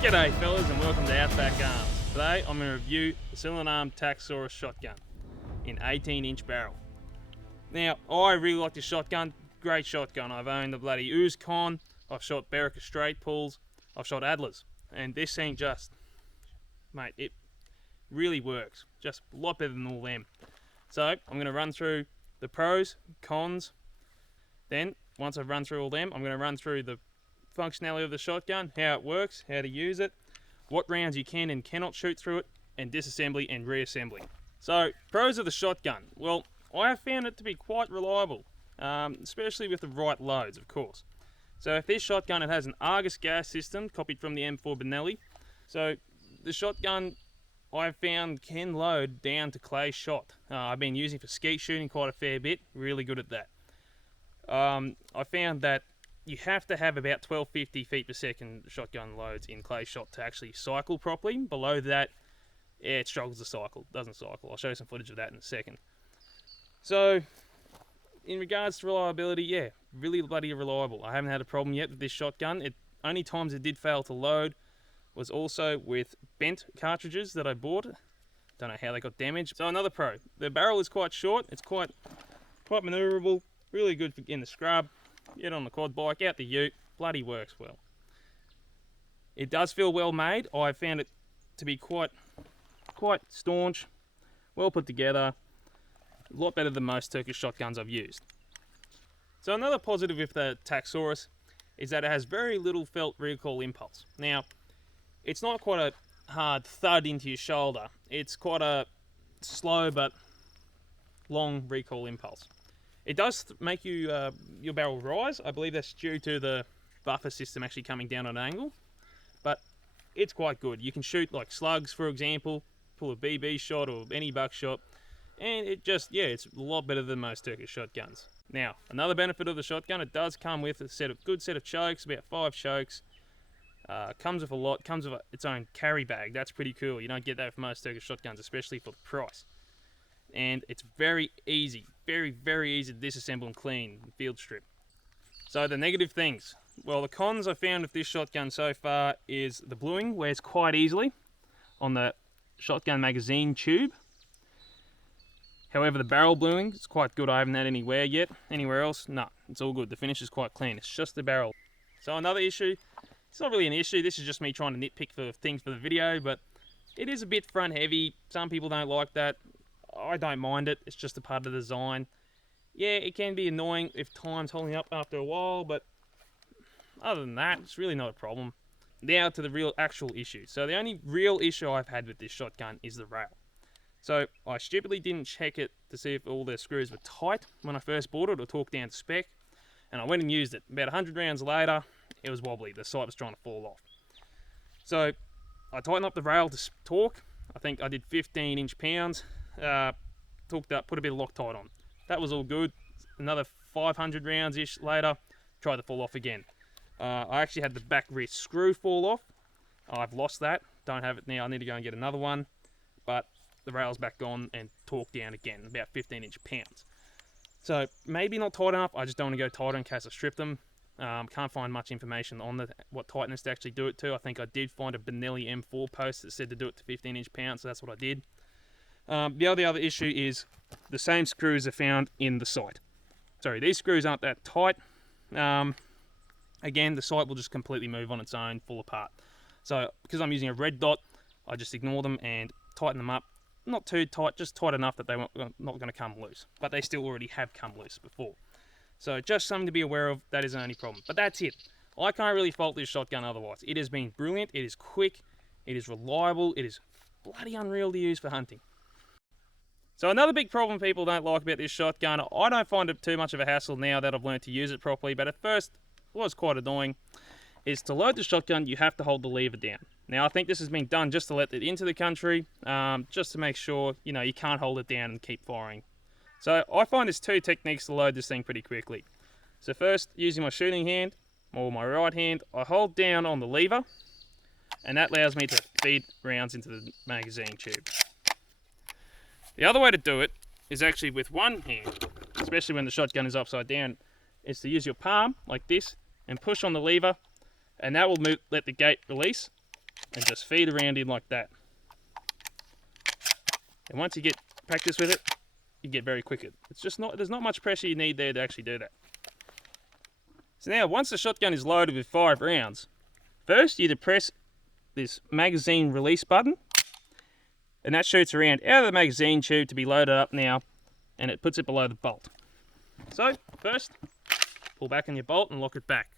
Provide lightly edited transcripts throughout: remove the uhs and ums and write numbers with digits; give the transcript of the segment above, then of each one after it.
G'day fellas and welcome to Outback Arms. Today I'm going to review the Sulun Arms Tacsoras shotgun in 18-inch barrel. Now I really like this shotgun, great shotgun. I've owned the bloody Ooze Con, I've shot Berwick straight pulls, I've shot Adlers, and this thing just, mate, it really works. Just a lot better than all them. So I'm going to run through the pros, cons, then once I've run through all them, I'm going to run through the functionality of the shotgun, how it works, how to use it, what rounds you can and cannot shoot through it, and disassembly and reassembly. So, pros of the shotgun. Well, I have found it to be quite reliable, especially with the right loads, of course. So if this shotgun, it has an Argus gas system copied from the M4 Benelli. So the shotgun I've found can load down to clay shot. I've been using for skeet shooting quite a fair bit, really good at that. I found that you have to have about 1250 feet per second shotgun loads in clay shot to actually cycle properly. Below that, yeah, it struggles to cycle, doesn't cycle. I'll show you some footage of that in a second. So, in regards to reliability, yeah, really bloody reliable. I haven't had a problem yet with this shotgun. Only times it did fail to load was also with bent cartridges that I bought. Don't know how they got damaged. So another pro, the barrel is quite short, it's quite maneuverable, really good in the scrub. Get on the quad bike, out the ute, bloody works well. It does feel well made. I found it to be quite staunch, well put together, a lot better than most Turkish shotguns I've used. So another positive with the Tacsoras is that it has very little felt recoil impulse. Now, it's not quite a hard thud into your shoulder. It's quite a slow but long recoil impulse. It does make your barrel rise. I believe that's due to the buffer system actually coming down on an angle, but it's quite good. You can shoot like slugs, for example, pull a BB shot or any buckshot, and it just, yeah, it's a lot better than most Turkish shotguns. Now, another benefit of the shotgun, it does come with a good set of chokes, about 5 chokes. Comes with a lot, comes with its own carry bag. That's pretty cool. You don't get that for most Turkish shotguns, especially for the price. And it's very easy, very easy to disassemble and clean and field strip. So the negative things. Well, the cons I found with this shotgun so far is the bluing wears quite easily on the shotgun magazine tube. However, the barrel bluing is quite good. I haven't had any wear yet. Anywhere else, no, it's all good. The finish is quite clean. It's just the barrel. So another issue, it's not really an issue. This is just me trying to nitpick for things for the video, but it is a bit front heavy. Some people don't like that. I don't mind it, it's just a part of the design. Yeah, it can be annoying if time's holding up after a while, but other than that, it's really not a problem. Now to the real actual issue. So the only real issue I've had with this shotgun is the rail. So I stupidly didn't check it to see if all the screws were tight when I first bought it or talked down to spec, and I went and used it. About 100 rounds later, it was wobbly, the sight was trying to fall off. So I tightened up the rail to torque. I think I did 15-inch pounds. Torqued up, put a bit of Loctite on. That was all good. Another 500 rounds-ish later, tried to fall off again. I actually had the back rear screw fall off. I've lost that. Don't have it now. I need to go and get another one. But the rail's back on and torqued down again, about 15-inch pounds. So maybe not tight enough. I just don't want to go tighter in case I strip them. Can't find much information on what tightness to actually do it to. I think I did find a Benelli M4 post that said to do it to 15-inch pounds, so that's what I did. The other issue is the same screws are found in the sight. Sorry, these screws aren't that tight. Again, the sight will just completely move on its own, fall apart. So because I'm using a red dot, I just ignore them and tighten them up. Not too tight, just tight enough that they're not going to come loose. But they still already have come loose before. So just something to be aware of, that is the only problem. But that's it. I can't really fault this shotgun otherwise. It has been brilliant, it is quick, it is reliable, it is bloody unreal to use for hunting. So another big problem people don't like about this shotgun, I don't find it too much of a hassle now that I've learned to use it properly, but at first it was quite annoying, is to load the shotgun you have to hold the lever down. Now I think this has been done just to let it into the country, just to make sure you can't hold it down and keep firing. So I find there's 2 techniques to load this thing pretty quickly. So first, using my shooting hand, or my right hand, I hold down on the lever, and that allows me to feed rounds into the magazine tube. The other way to do it is actually with one hand, especially when the shotgun is upside down, is to use your palm like this and push on the lever, and that will let the gate release, and just feed around in like that. And once you get practice with it, you get very quick at it. It's just not, there's not much pressure you need there to actually do that. So now, once the shotgun is loaded with 5 rounds, first you depress this magazine release button, and that shoots around out of the magazine tube to be loaded up now, and it puts it below the bolt. So first, pull back on your bolt and lock it back.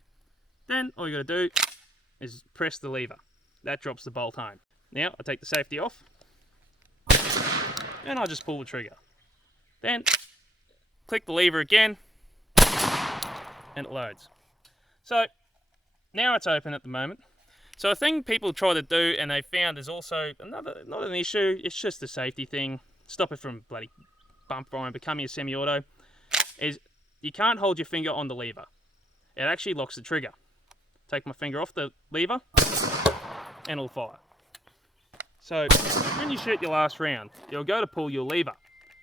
Then all you got to do is press the lever. That drops the bolt home. Now I take the safety off, and I just pull the trigger. Then click the lever again, and it loads. So now it's open at the moment. So a thing people try to do, and they found is also another, not an issue, it's just a safety thing, stop it from bloody bump firing, becoming a semi-auto, is you can't hold your finger on the lever. It actually locks the trigger. Take my finger off the lever, and it'll fire. So when you shoot your last round, you'll go to pull your lever,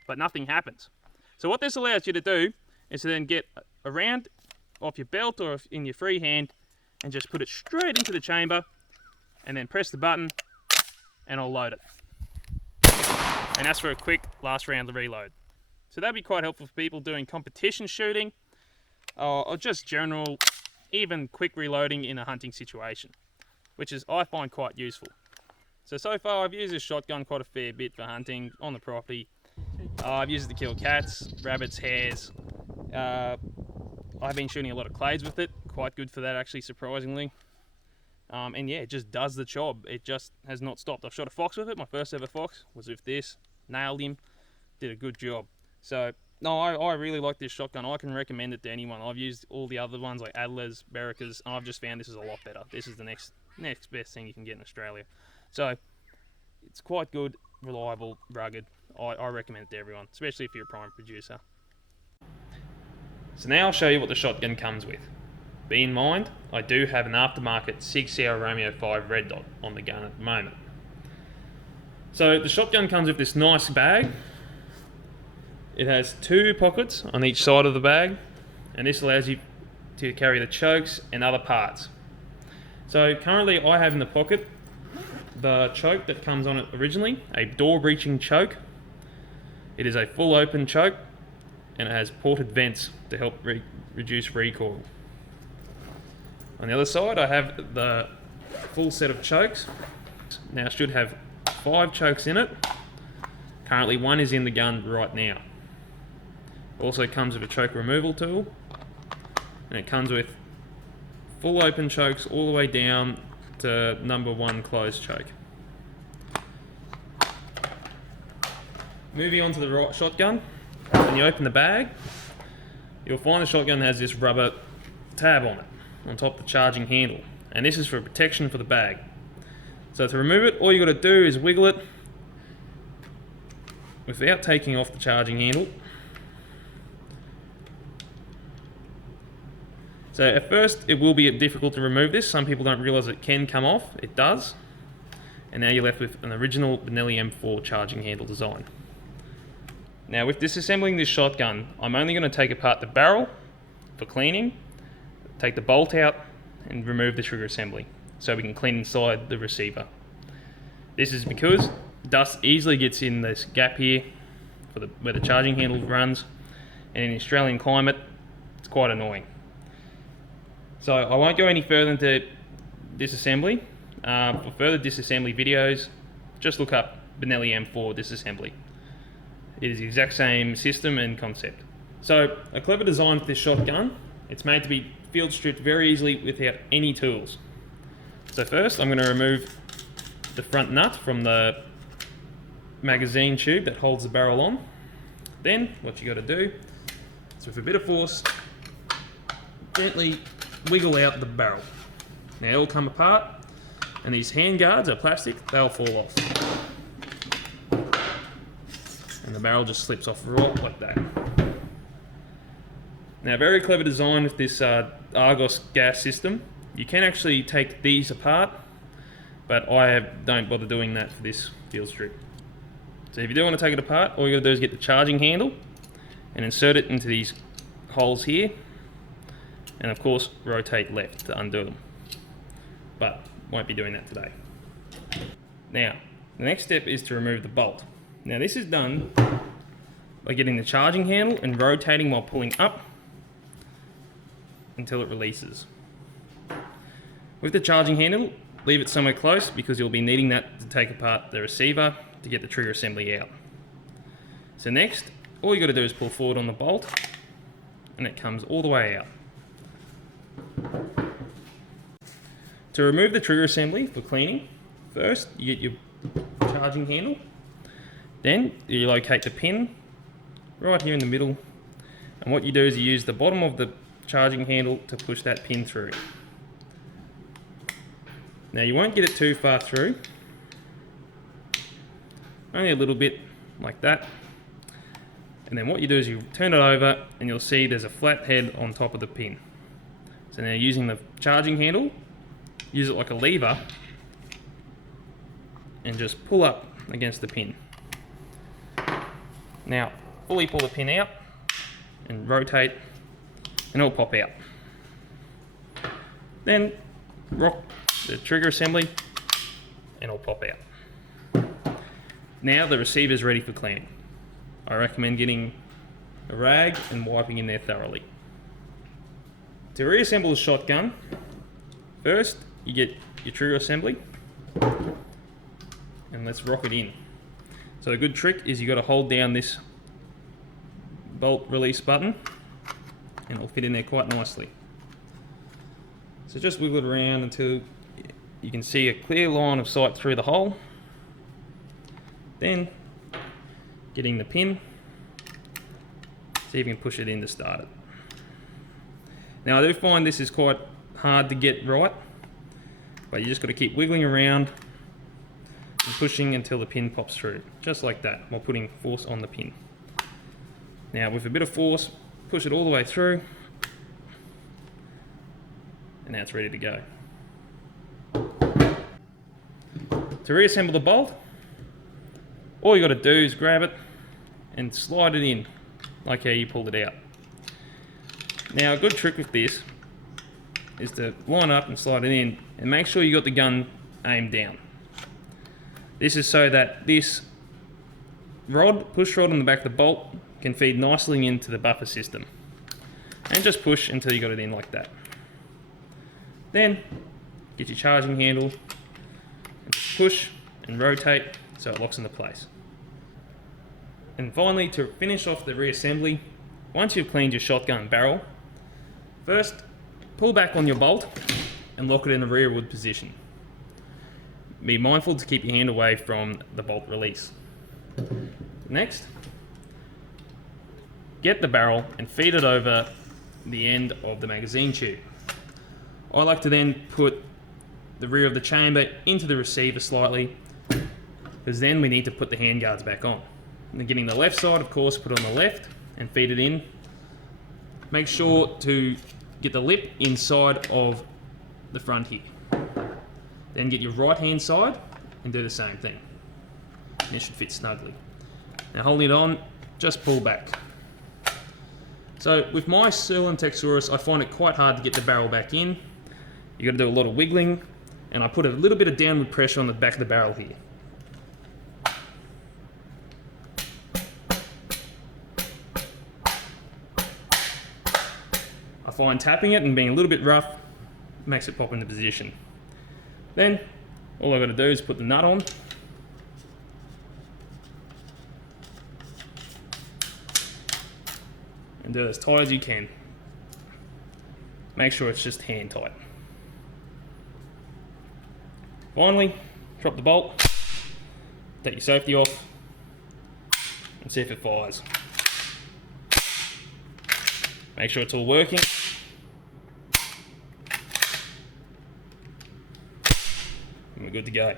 but nothing happens. So what this allows you to do is to then get a round off your belt or in your free hand, and just put it straight into the chamber, and then press the button, and I'll load it. And that's for a quick last round reload. So that'd be quite helpful for people doing competition shooting, or just general, even quick reloading in a hunting situation, which is, I find, quite useful. So far I've used this shotgun quite a fair bit for hunting on the property. I've used it to kill cats, rabbits, hares. I've been shooting a lot of clades with it. Quite good for that, actually, surprisingly. And yeah, it just does the job. It just has not stopped. I've shot a fox with it. My first ever fox was with this. Nailed him. Did a good job. So no, I really like this shotgun. I can recommend it to anyone. I've used all the other ones like Adler's, Bericas, and I've just found this is a lot better. This is the next best thing you can get in Australia. So it's quite good, reliable, rugged. I recommend it to everyone, especially if you're a prime producer. So now I'll show you what the shotgun comes with. Be in mind, I do have an aftermarket 6 Sierra Romeo 5 red dot on the gun at the moment. So the shotgun comes with this nice bag. It has 2 pockets on each side of the bag, and this allows you to carry the chokes and other parts. So currently I have in the pocket the choke that comes on it originally, a door breaching choke. It is a full open choke, and it has ported vents to help reduce recoil. On the other side I have the full set of chokes. Now it should have 5 chokes in it. Currently 1 is in the gun right now. Also comes with a choke removal tool, and it comes with full open chokes all the way down to number 1 closed choke. Moving on to the right shotgun, when you open the bag, you'll find the shotgun has this rubber tab on it, on top of the charging handle, and this is for protection for the bag. So to remove it, all you got to do is wiggle it without taking off the charging handle. So at first it will be difficult to remove this. Some people don't realise it can come off. It does. And now you're left with an original Benelli M4 charging handle design. Now with disassembling this shotgun, I'm only going to take apart the barrel for cleaning, take the bolt out, and remove the trigger assembly so we can clean inside the receiver. This is because dust easily gets in this gap here for where the charging handle runs, and in the Australian climate it's quite annoying. So I won't go any further into disassembly. For further disassembly videos, just look up Benelli M4 disassembly. It is the exact same system and concept. So a clever design for this shotgun. It's made to be field stripped very easily without any tools. So first I'm going to remove the front nut from the magazine tube that holds the barrel on. Then what you got to do is with a bit of force gently wiggle out the barrel. Now it'll come apart, and these hand guards are plastic, they'll fall off. And the barrel just slips off right like that. Now very clever design with this Argos gas system. You can actually take these apart, but don't bother doing that for this field strip. So if you do want to take it apart, all you got to do is get the charging handle and insert it into these holes here, and of course rotate left to undo them, but won't be doing that today. Now, the next step is to remove the bolt. Now this is done by getting the charging handle and rotating while pulling up until it releases. With the charging handle, leave it somewhere close because you'll be needing that to take apart the receiver to get the trigger assembly out. So next, all you got to do is pull forward on the bolt and it comes all the way out. To remove the trigger assembly for cleaning, first you get your charging handle, then you locate the pin right here in the middle, and what you do is you use the bottom of the charging handle to push that pin through. Now you won't get it too far through, only a little bit like that, and then what you do is you turn it over and you'll see there's a flat head on top of the pin. So now using the charging handle, use it like a lever and just pull up against the pin. Now fully pull the pin out and rotate and it'll pop out. Then rock the trigger assembly and it'll pop out. Now the receiver is ready for cleaning. I recommend getting a rag and wiping in there thoroughly. To reassemble the shotgun, first you get your trigger assembly and let's rock it in. So a good trick is you got to hold down this bolt release button and it'll fit in there quite nicely. So just wiggle it around until you can see a clear line of sight through the hole. Then getting the pin, see if you can push it in to start it. Now I do find this is quite hard to get right, but you just got to keep wiggling around and pushing until the pin pops through, just like that, while putting force on the pin. Now with a bit of force, push it all the way through, and now it's ready to go. To reassemble the bolt, all you got to do is grab it and slide it in, like how you pulled it out. Now a good trick with this is to line up and slide it in and make sure you got the gun aimed down. This is so that this push rod on the back of the bolt can feed nicely into the buffer system. And just push until you got it in like that. Then get your charging handle and just push and rotate so it locks into place. And finally, to finish off the reassembly, once you've cleaned your shotgun barrel, first pull back on your bolt and lock it in the rearward position. Be mindful to keep your hand away from the bolt release. Next, get the barrel and feed it over the end of the magazine tube. I like to then put the rear of the chamber into the receiver slightly, because then we need to put the handguards back on. And then getting the left side, of course, put it on the left and feed it in. Make sure to get the lip inside of the front here. Then get your right hand side and do the same thing. And it should fit snugly. Now holding it on, just pull back. So with my Sulun Tacsoras, I find it quite hard to get the barrel back in. You got to do a lot of wiggling, and I put a little bit of downward pressure on the back of the barrel here. I find tapping it and being a little bit rough makes it pop into position. Then all I've got to do is put the nut on. And do it as tight as you can. Make sure it's just hand tight. Finally, drop the bolt, take your safety off, and see if it fires. Make sure it's all working. And we're good to go.